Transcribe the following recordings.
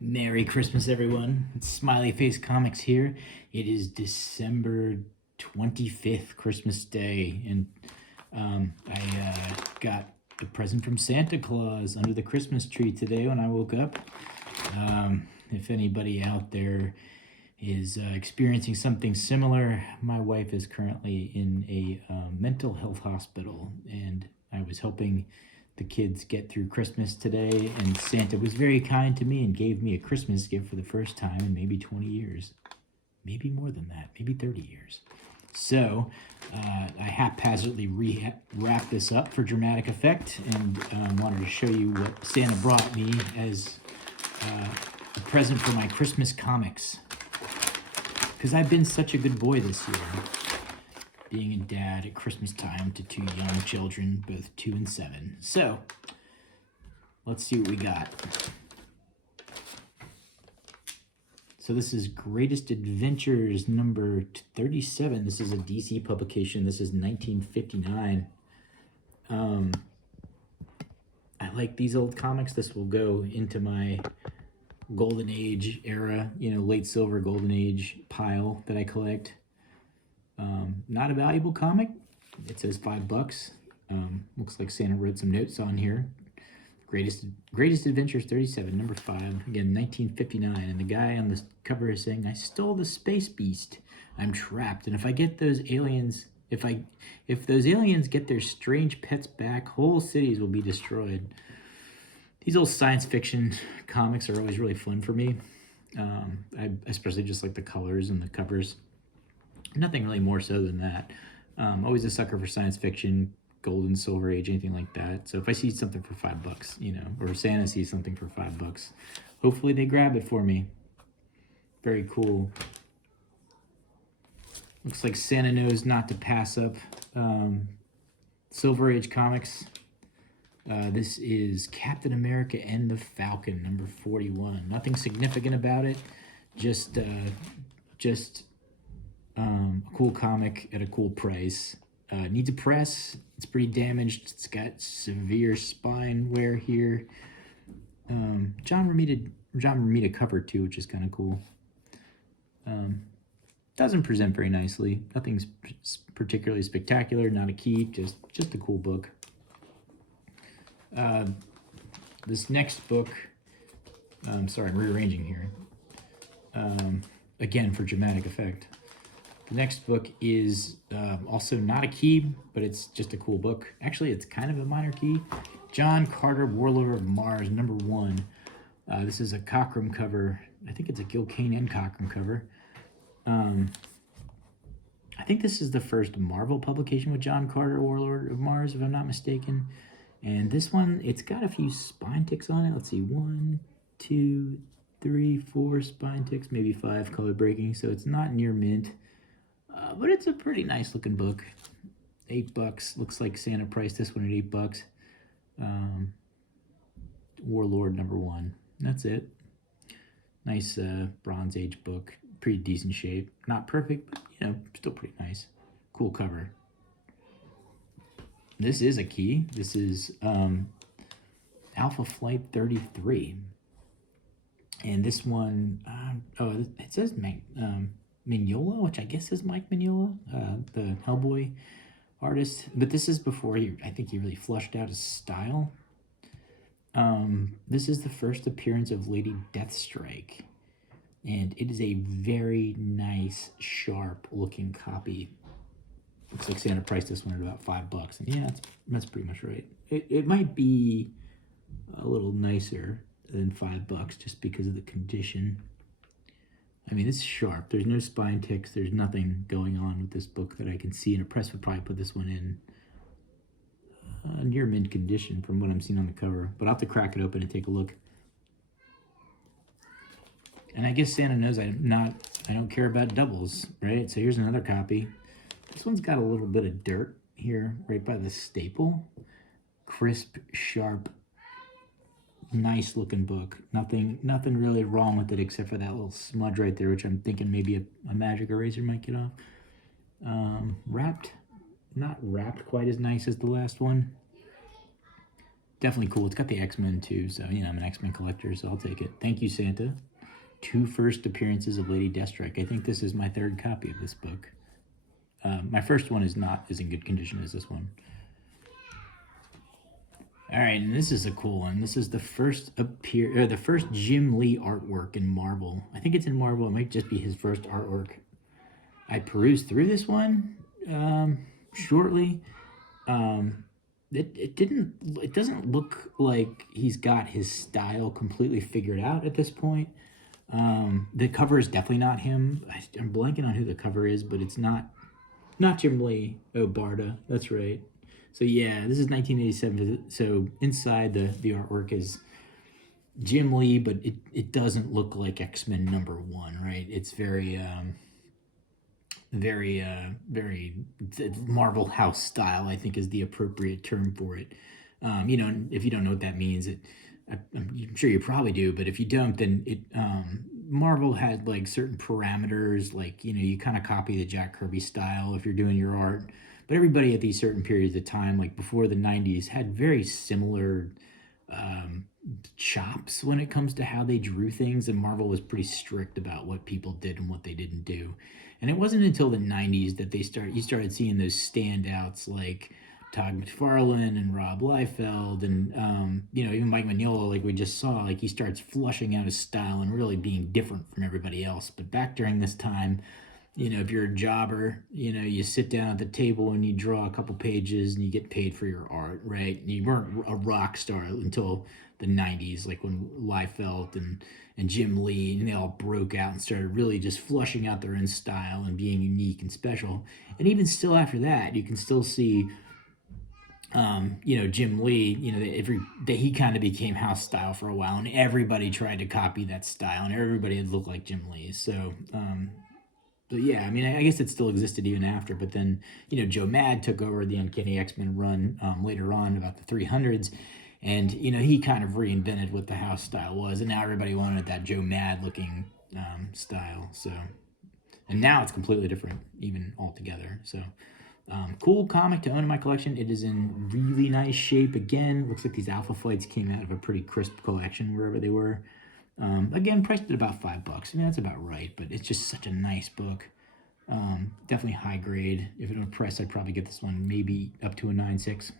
Merry Christmas, everyone. It's Smiley-Face Comics here. It is December 25th, Christmas Day, and I got a present from Santa Claus under the Christmas tree today when I woke up. If anybody out there is experiencing something similar, my wife is currently in a mental health hospital, and I was helping the kids get through Christmas today, and Santa was very kind to me and gave me a Christmas gift for the first time in maybe 20 years. Maybe more than that, maybe 30 years. So I haphazardly wrapped this up for dramatic effect and wanted to show you what Santa brought me as a present for my Christmas comics. Because I've been such a good boy this year, being a dad at Christmas time to two young children, both 2 and 7. So, let's see what we got. So this is Greatest Adventures number 37. This is a DC publication. This is 1959. I like these old comics. This will go into my Golden Age era, late silver Golden Age pile that I collect. Not a valuable comic. It says $5. Looks like Santa wrote some notes on here. Greatest Adventures 37, number 5. Again, 1959. And the guy on the cover is saying, "I stole the space beast. I'm trapped. And if I get those aliens, if those aliens get their strange pets back, whole cities will be destroyed." These old science fiction comics are always really fun for me. I especially just like the colors and the covers. Nothing really more so than that. Always a sucker for science fiction, Golden, Silver Age, anything like that. So if I see something for $5, or Santa sees something for $5, hopefully they grab it for me. Very cool. Looks like Santa knows not to pass up Silver Age comics. This is Captain America and the Falcon, number 41. Nothing significant about it. Just a cool comic at a cool price. Needs a press. It's pretty damaged. It's got severe spine wear here. John Romita cover too, which is kind of cool. Doesn't present very nicely. Nothing's particularly spectacular. Not a key. Just a cool book. This next book. Sorry, I'm rearranging here. Again, for dramatic effect. The next book is also not a key, but it's just a cool book. Actually, it's kind of a minor key. John Carter, Warlord of Mars, number 1. This is a Cockrum cover. I think it's a Gil Kane and Cockrum cover. I think this is the first Marvel publication with John Carter, Warlord of Mars, if I'm not mistaken. And this one, it's got a few spine ticks on it. Let's see, 1, 2, 3, 4 spine ticks, maybe 5 color breaking. So it's not near mint. But it's a pretty nice looking book. $8. Looks like Santa priced this one at $8. Warlord number 1. That's it. Nice Bronze Age book. Pretty decent shape. Not perfect, but still pretty nice. Cool cover. This is a key. This is Alpha Flight 33. And this one, it says Mignola, which I guess is Mike Mignola, the Hellboy artist. But this is before I think he really flushed out his style. This is the first appearance of Lady Deathstrike. And it is a very nice, sharp-looking copy. Looks like Santa priced this one at about $5. And yeah, that's pretty much right. It might be a little nicer than $5 just because of the condition. I mean, it's sharp. There's no spine ticks. There's nothing going on with this book that I can see. And a press would probably put this one in near mint condition from what I'm seeing on the cover. But I'll have to crack it open and take a look. And I guess Santa knows I don't care about doubles, right? So here's another copy. This one's got a little bit of dirt here right by the staple. Crisp, sharp, nice looking book. Nothing really wrong with it except for that little smudge right there, which I'm thinking maybe a magic eraser might get off. Wrapped, not wrapped quite as nice as the last one. definitely cool. It's got the X-Men too, so I'm an X-Men collector, so I'll take it. Thank you, Santa. 2 first appearances of Lady Deathstrike. I think this is my 3rd copy of this book. My first one is not as in good condition as this one. All right, and this is a cool one. This is the first Jim Lee artwork in Marvel. I think it's in Marvel. It might just be his first artwork. I perused through this one shortly. It doesn't look like he's got his style completely figured out at this point. The cover is definitely not him. I'm blanking on who the cover is, but it's not Jim Lee. Oh, Barda. That's right. So yeah, this is 1987. So inside the artwork is Jim Lee, but it doesn't look like X-Men #1, right? It's very Marvel House style, I think, is the appropriate term for it. If you don't know what that means, I'm sure you probably do, but if you don't, then Marvel had like certain parameters, like you kind of copy the Jack Kirby style if you're doing your art, but everybody at these certain periods of time, like before the 90s, had very similar chops when it comes to how they drew things, and Marvel was pretty strict about what people did and what they didn't do. And it wasn't until the 90s that you started seeing those standouts like Todd McFarlane and Rob Liefeld and even Mike Mignola, like we just saw, like he starts flushing out his style and really being different from everybody else. But back during this time, if you're a jobber, you sit down at the table and you draw a couple pages and you get paid for your art, right? You weren't a rock star until the 90s, like when Liefeld and Jim Lee, and they all broke out and started really just flushing out their own style and being unique and special. And even still after that, you can still see Jim Lee, that he kind of became house style for a while, and everybody tried to copy that style, and everybody had looked like Jim Lee. So, but yeah, I mean, I guess it still existed even after. But then, Joe Mad took over the Uncanny X-Men run later on, about the 300s, and he kind of reinvented what the house style was, and now everybody wanted that Joe Mad looking style. So, and now it's completely different, even altogether. So. Cool comic to own in my collection. It is in really nice shape. Again, looks like these Alpha Flights came out of a pretty crisp collection wherever they were. Again, priced at about $5. I mean, that's about right, but it's just such a nice book. Definitely high grade. If it were pressed, I'd probably get this one maybe up to a 9.6.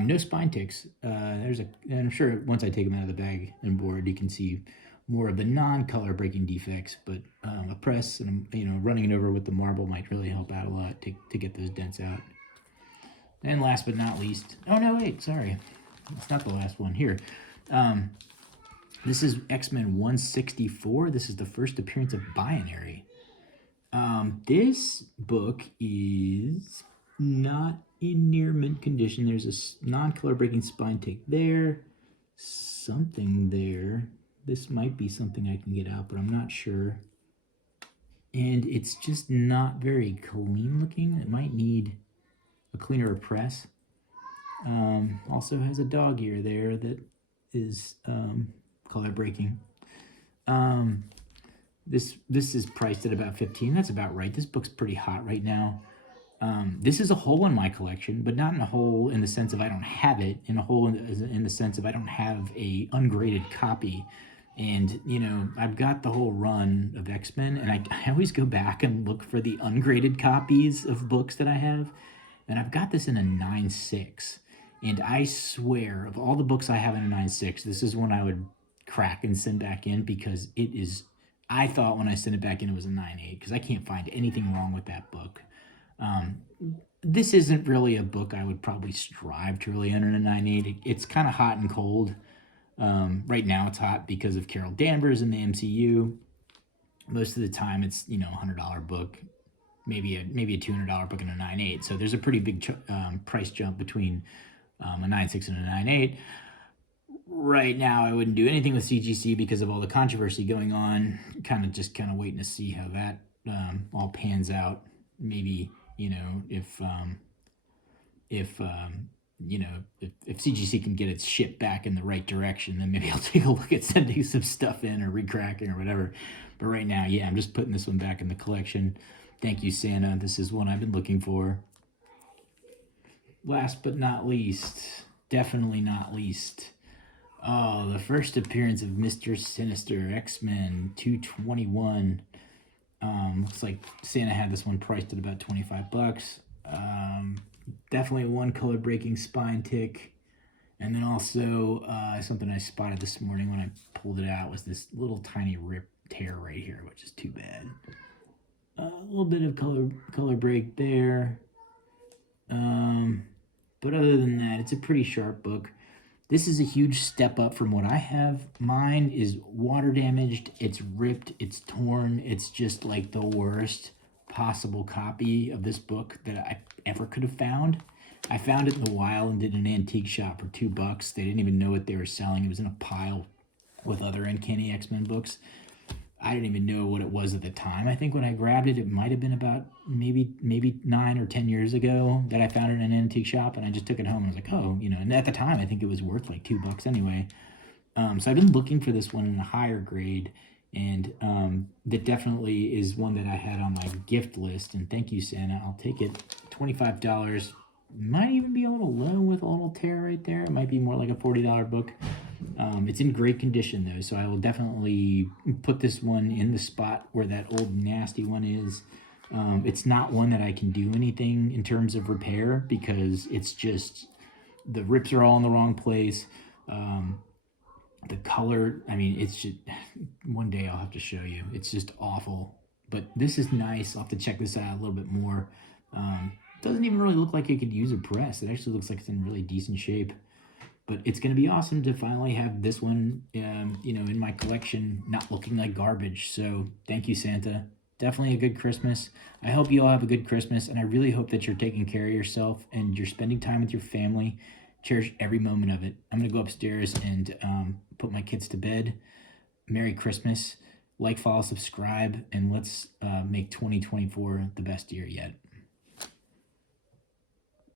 No spine ticks. And I'm sure once I take them out of the bag and board, you can see more of the non-color breaking defects, but a press and running it over with the marble might really help out a lot to get those dents out. And last but not least, oh no, wait, sorry, it's not the last one here. This is X-Men 164. This is the first appearance of Binary. This book is not in near mint condition. There's a non-color breaking spine tick there, something there. This might be something I can get out, but I'm not sure. And it's just not very clean looking. It might need a cleaner press. Also has a dog ear there that is color breaking. This is priced at about $15. That's about right. This book's pretty hot right now. This is a hole in my collection, but not in a hole in the sense of I don't have it, in a hole in the sense of I don't have a ungraded copy. And, I've got the whole run of X-Men, and I always go back and look for the ungraded copies of books that I have. And I've got this in a 9.6. And I swear, of all the books I have in a 9.6, this is one I would crack and send back in, because it is, I thought when I sent it back in it was a 9.8, because I can't find anything wrong with that book. This isn't really a book I would probably strive to really enter in a 9.8. It's kind of hot and cold. Right now it's hot because of Carol Danvers in the MCU. Most of the time it's, a $100 book, maybe a $200 book and a 9.8. So there's a pretty big price jump between a 9.6 and a 9.8. Right now I wouldn't do anything with CGC because of all the controversy going on. Kind of waiting to see how that all pans out. Maybe, if CGC can get its ship back in the right direction, then maybe I'll take a look at sending some stuff in or recracking or whatever. But right now, yeah, I'm just putting this one back in the collection. Thank you, Santa. This is one I've been looking for. Last but not least, definitely not least, oh, the first appearance of Mr. Sinister, X-Men 221. Looks like Santa had this one priced at about 25 bucks. Definitely one color breaking spine tick. And then also something I spotted this morning when I pulled it out was this little tiny rip tear right here, which is too bad. A little bit of color break there. But other than that, it's a pretty sharp book. This is a huge step up from what I have. Mine is water damaged, it's ripped, it's torn. It's just like the worst possible copy of this book that I ever could have found. I found it in the wild and did an antique shop for $2. They didn't even know what they were selling. It was in a pile with other Uncanny X-Men books. I didn't even know what it was at the time. I think when I grabbed it, it might have been about maybe 9 or 10 years ago that I found it in an antique shop, and I just took it home and I was like, oh, and at the time I think it was worth like $2 anyway. So I've been looking for this one in a higher grade, and that definitely is one that I had on my gift list. And thank you, Santa. I'll take it. $25 might even be a little low with a little tear right there. It might be more like a $40 book. It's in great condition though, so I will definitely put this one in the spot where that old nasty one is. It's not one that I can do anything in terms of repair because it's just the rips are all in the wrong place. The color, I mean, it's just, one day I'll have to show you. It's just awful, but this is nice. I'll have to check this out a little bit more. Doesn't even really look like it could use a press. It actually looks like it's in really decent shape. But it's going to be awesome to finally have this one, in my collection, not looking like garbage. So thank you, Santa. Definitely a good Christmas. I hope you all have a good Christmas, and I really hope that you're taking care of yourself and you're spending time with your family. Cherish every moment of it. I'm going to go upstairs and put my kids to bed. Merry Christmas. Like, follow, subscribe, and let's make 2024 the best year yet.